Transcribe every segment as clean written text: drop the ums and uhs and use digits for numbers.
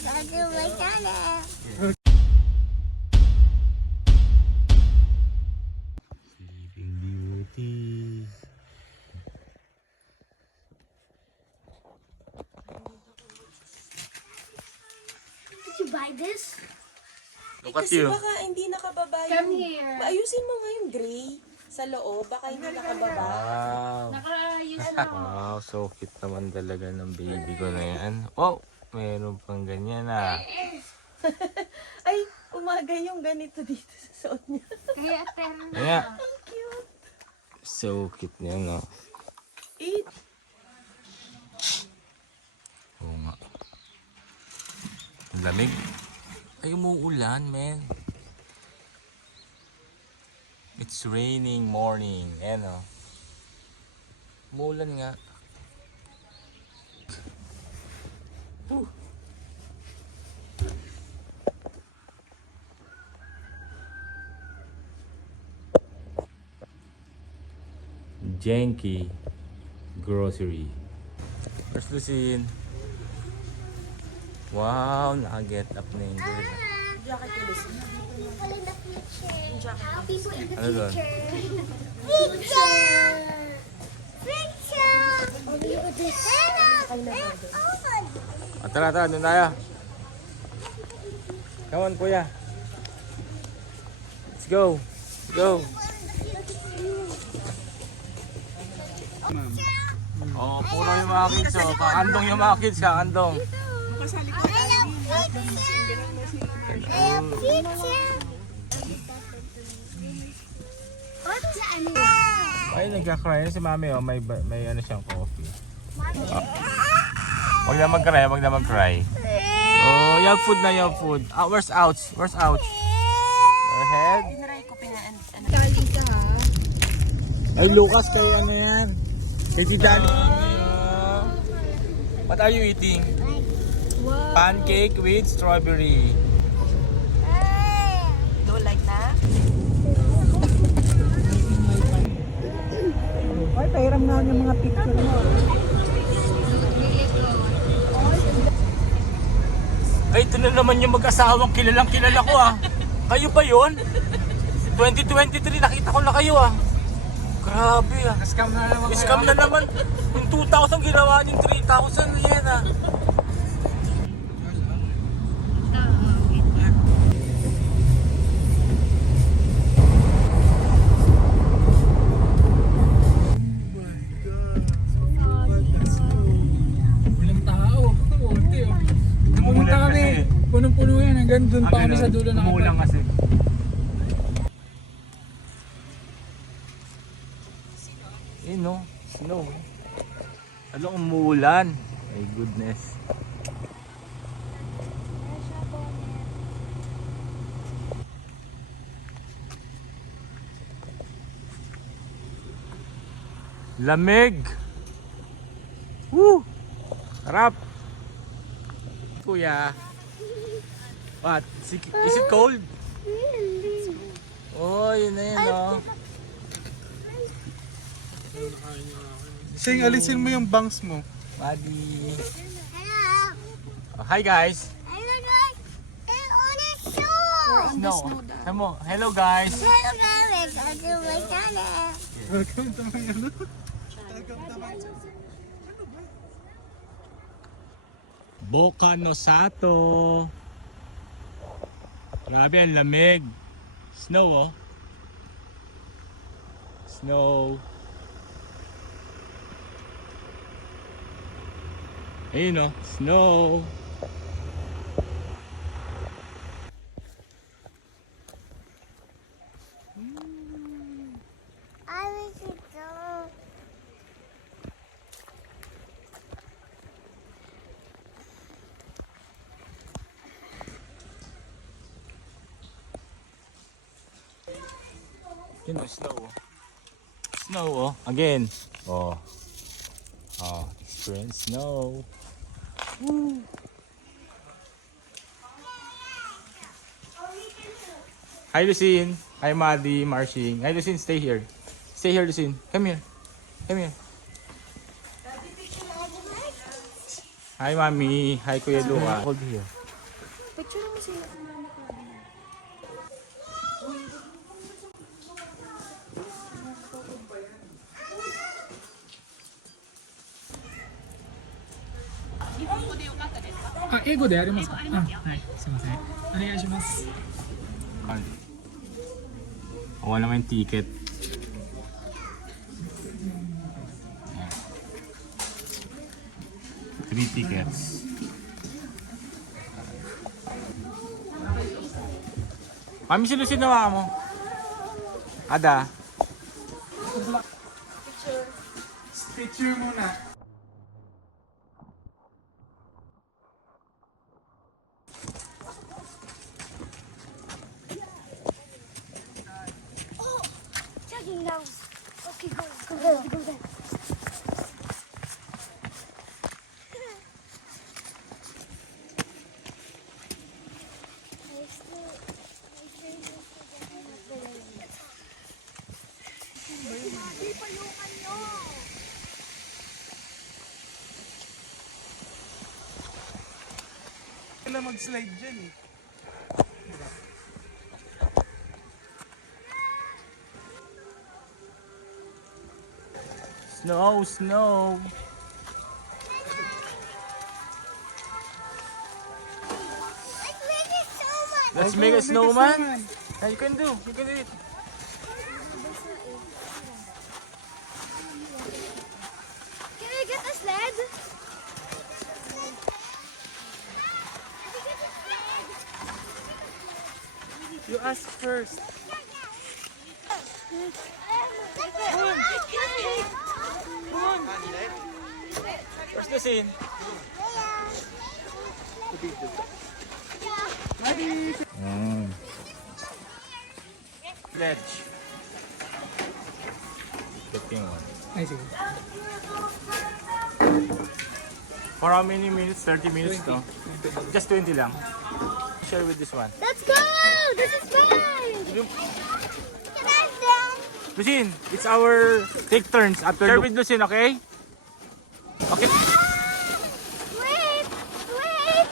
to my channel. Sleeping Beauty. Did you buy this? Look at Kasi you. baka hindi nakababa Come yung... here. Ayusin mo nga yung gray sa loob. Baka hindi nakababa. Wow. Naka-use na. Wow, so cute naman talaga ng baby ko na yan. Oh, meron pang ganyan ah. Ay, umaga yung ganito dito sa suot niya. Kaya pero na. Kaya, Ang cute. so cute niya no. Eat. Oo nga. Ang lamig. Ay, umuulan, man. It's raining morning. Ayan o. Umuulan nga. Whew. Janky Grocery. Where's Lucine? Wow, naka-get up na yung girl. Jacket ko, Lucy. People in the future. People in the Ano doon? future. Picture! Picture! Ah, tara, tara, doon tayo. Come on, kuya. Let's go. Let's go. Oh, puro yung mga kids, oh. Kakandong yung mga kids, kakandong. Ay, nagka-cry na si mami, oh. May ano siyang coffee. Oh. Wag na mag-cry, wag na mag-cry. Oh, you have food na, you have food. Ah, where's ouch? Where's ouch? Your head? Tinaray ko Ay, Lucas, kayo ano yan? Kay si Daddy. What are you eating? Pancake with strawberry. Don't like that? Ay, pahiram na yung mga picture mo. Ay, ito na naman yung mag-asawang kilalang kilala ko ah. Kayo ba yun? 2023, nakita ko na kayo ah. Grabe ah. Scam na naman. Scam na naman. Yung 2,000 ginawa niyong 3,000 yan ah. Walang tao. Kunti oh. Pumunta kami. Punong-puno yan. Hanggang doon pa kami sa dulo ng Umulang kasi. Eh no, snow. Alam, umuulan. My goodness. Lamig. Woo! Sarap. Kuya. What? Is it cold? Oh, yun na yun oh. Sing, alisin mo yung bangs mo. Buddy. Hello. Oh, hi guys. Hello guys. It's on a show. Snow. Hello guys. Hello guys. Welcome to my channel. Welcome to my ano? Boca Nosato. Grabe ang lamig. Snow oh. Snow. Ayun oh, snow. I wish it so. Yun oh, snow oh. Snow oh, again. Oh. Oh, experience snow. Woo. Hi Lucine. Hi Maddie, Marching. Hi Lucine, stay here. Stay here Lucine. Come here. Come here. Hi Mami. Hi Kuya Luca. Hold here. Picture mo sila. Ah, 英語でやりますか？あ、はい、すいません。お願いします。 Wala naman yung ticket. Three tickets. Kami si Lucid na mo. Ada. Picture muna. Jogging now. Okay, go. Go there. Go there. Kailan mag-slide dyan eh. Snow, snow. Let's make it so much. Let's make a snowman. Yeah, you can do it. Can I get a sled? You ask first. Where's the scene? Pledge. Getting one. Ay, sige. For how many minutes? 30 minutes, no? Just 20 lang. Share with this one. Let's go! This is fun! Can I film? Lucin, it's our take turns after share with Lucin, okay? Okay. Wait! Wait!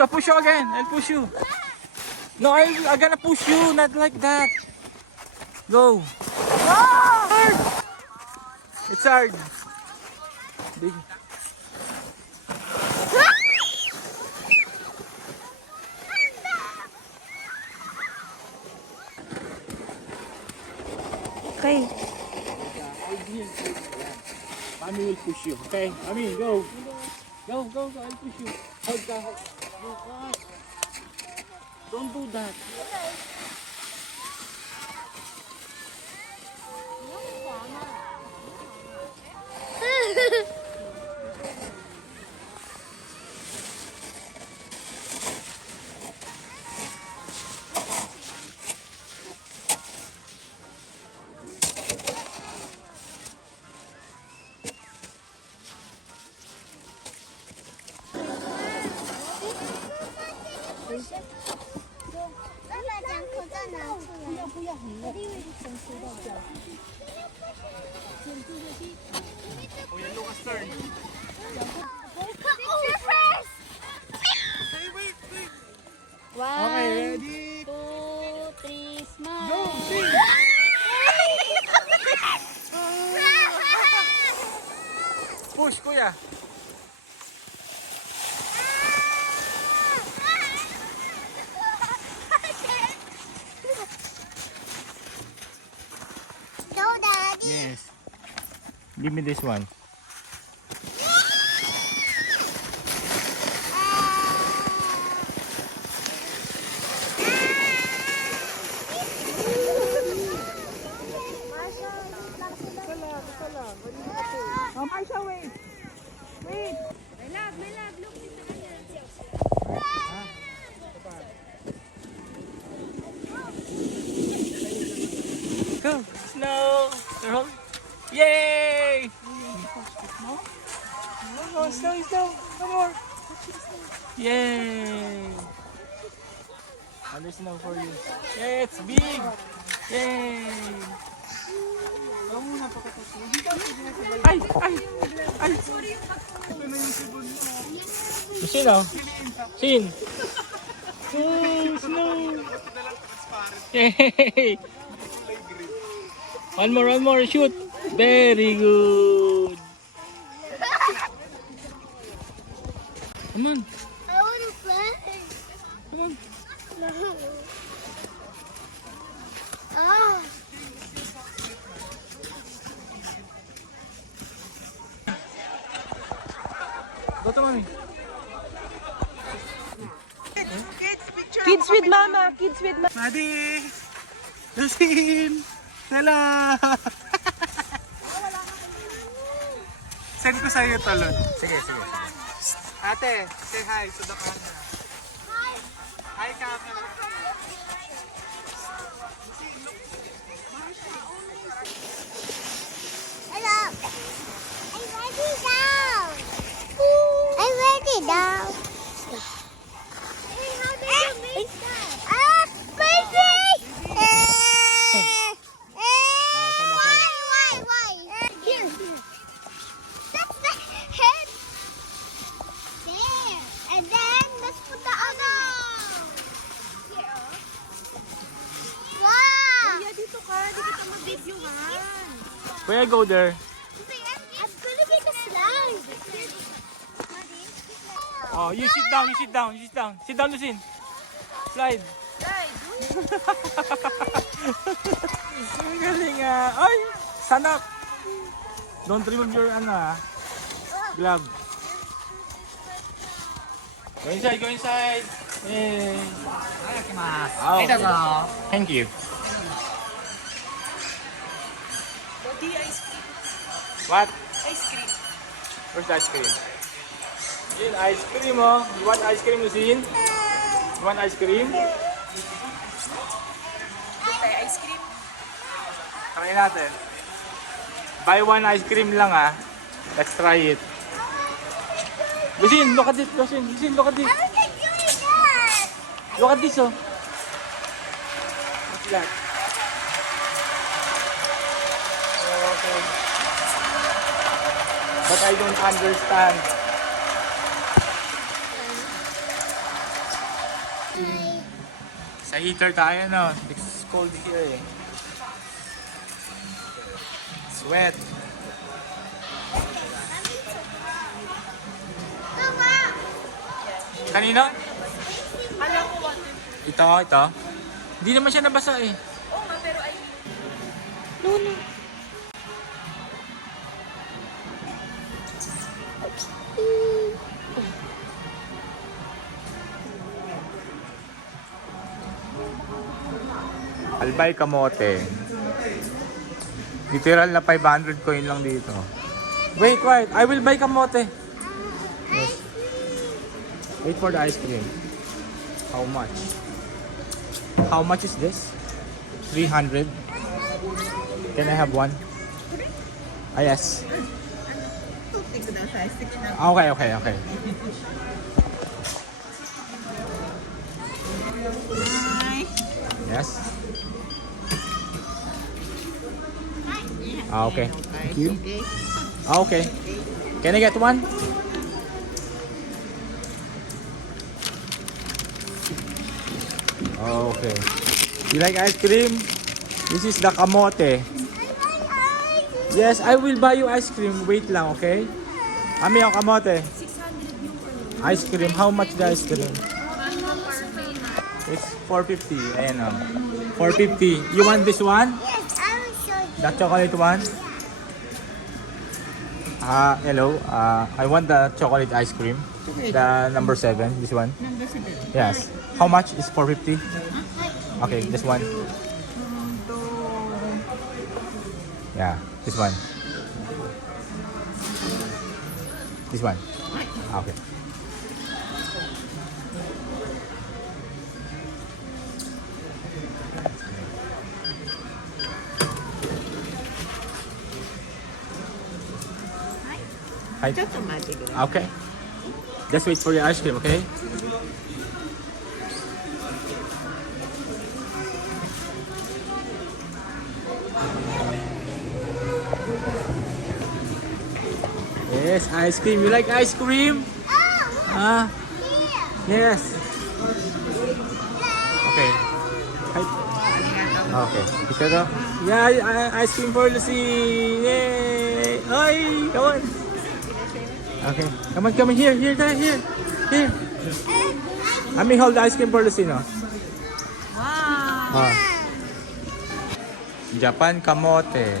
I'll push you again. I'll push you. No, I'm gonna push you, not like that. Go. Hard. It's hard. Big. Okay. Mommy will push you, okay? Mommy, go. Go, I'll push you. Hold ka, hold. Don't do that. Kuya Lucas, turn. Picture first! Hey, wait. Okay, ready? 2, 3, smile. Go! Sing! Push, kuya. No, Daddy. Yes. Give me this one. Oh, Marsha, wait! Wait! Go. Snow. Roll. Yay! Oh, snow. One more. Yay! Another snow for you. Yay, it's big. Yay! Ay! Sino? Sin? Oh, snow. Yay! One more, shoot. Very good. Come on, I want to play. come on. No. Ah. Go to mommy. Kids with mama, kids with mama. Madi! Lusin! Hello! Send ko sa'yo ito, Lon. Sige. Ate, say hi to the camera. Hi, camera. Hello. I'm ready down. I'm ready down. Hey, how did you make that? Ah, baby! Why? Here. That's the head. There. And then, let's put the other. Here. Wow. Kuya, dito ka. Di kita mag-videohan. Where I go there? I'm gonna make a slide. Oh, you sit down. Sit down, Lucin. Slide. Ang galing ah. Ay, sanak. Don't remove your glove. Go inside. Yay. Oh, thank you. What? Ice cream. Where's the ice cream? Lucin, ice cream oh. You want ice cream, Lucin? You want ice cream? Ice cream. Try natin. Buy one ice cream lang ah. Let's try it. Lucin, look at this. Lucin, look at this. How did you do that? Look at this oh. What's that? Okay. But I don't understand. Sa heater tayo no. It's cold here eh. Sweat. Kanino? Alam ko water. Ito. Hindi naman siya nabasa eh. Oo nga, pero ay... Albay kamote. Literal na 500 coin lang dito. Wait. I will buy kamote. Yes. Wait for the ice cream. How much? How much is this? 300. Can I have one? Ah, yes. Okay. Yes. Okay. Thank you. Okay. Can I get one? Okay. You like ice cream? This is the kamote. Yes, I will buy you ice cream. Wait lang, okay? Ami yung kamote. Ice cream. How much the ice cream? It's 450. Ayan o. 450. You want this one? Yes, I will show you. The chocolate one? Hello. I want the chocolate ice cream. The number 7. This one. Yes. How much is 450? Okay, this one. Yeah, this one. This one. Okay. Hi. Okay. Just wait for your ice cream, okay? Yes, ice cream. You like ice cream? Oh, Ah, here. Yes. Okay. Hi. Okay. Picture daw. Yeah, ice cream for Lucy. Yay! Ay, come on. Okay. Come on. Here. Let me hold the ice cream for Lucy, no? Wow! Ah. Japan kamote.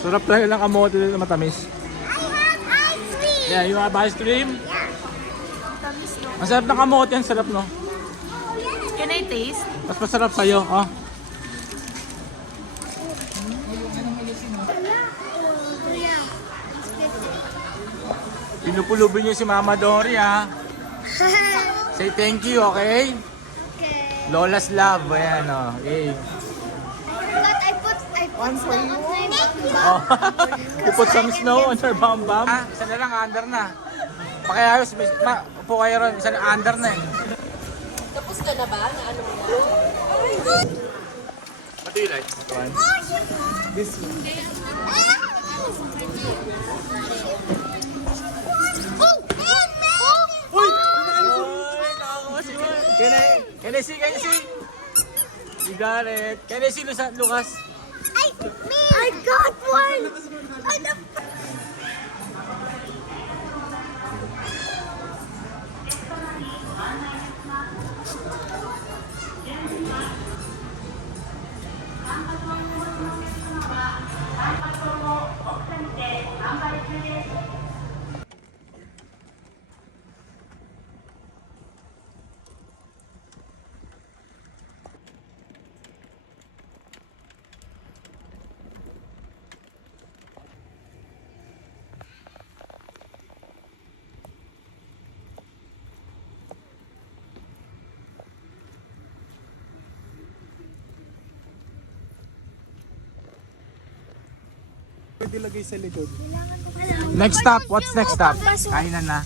Sarap talaga ng kamote na matamis. I have ice cream. Yeah, you have ice cream? Ang sarap ng kamote, ang sarap, no? Can I taste? Mas masarap sa'yo, oh. Pinupulubin niyo si Mama Dory, ha? Say thank you, okay? Okay. Lola's love, ayan, oh. Yay. I put one for you. Oh. You put some snow on your bum. Ah, isa na lang, under na. Pakiayos, upo kayo ron, isa na under na eh. Tapos ka na ba? Na ano mo? What do you like? One. This one. Can I see? You got it. Can I see, Lucas? I got one. Next stop. What's next stop? Kainan na.